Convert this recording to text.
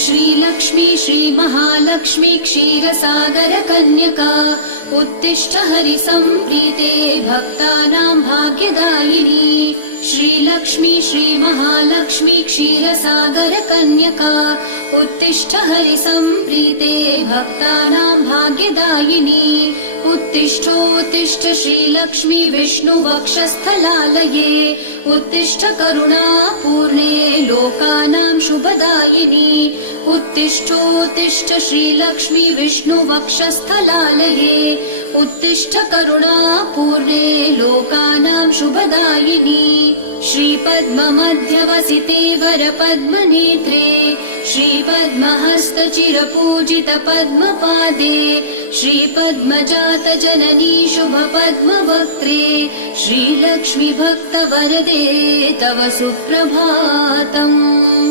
श्रीलक्ष्मी श्रीमहालक्ष्मी क्षीरसागर कन्यका उत्तिष्ठ हरिसम्प्रीते भक्तानां भाग्यदायिनी। श्रीलक्ष्मी श्रीमहालक्ष्मी क्षीरसागर कन्यका उत्तिष्ठ हरिसम्प्रीते भक्तानां भाग्यदायिनी। उत्तिष्ठोत्तिष्ठ श्रीलक्ष्मी विष्णुवक्षस्थलालये उत्तिष्ठ करुणापूर्णे लोकानां शुभदायिनी। उत्तिष्ठोत्तिष्ठ श्रीलक्ष्मी विष्णुवक्षस्थलालये उत्तिष्ठ करुणापूर्णे लोकानां शुभदायिनी। श्रीपद्ममध्यवसिते वरपद्मनेत्रे श्रीपद्महस्तचिरपूजित पद्मपादे श्रीपद्मजात जननी शुभपद्मवक्त्रे श्रीलक्ष्मी भक्तवरदे तव सुप्रभातम्।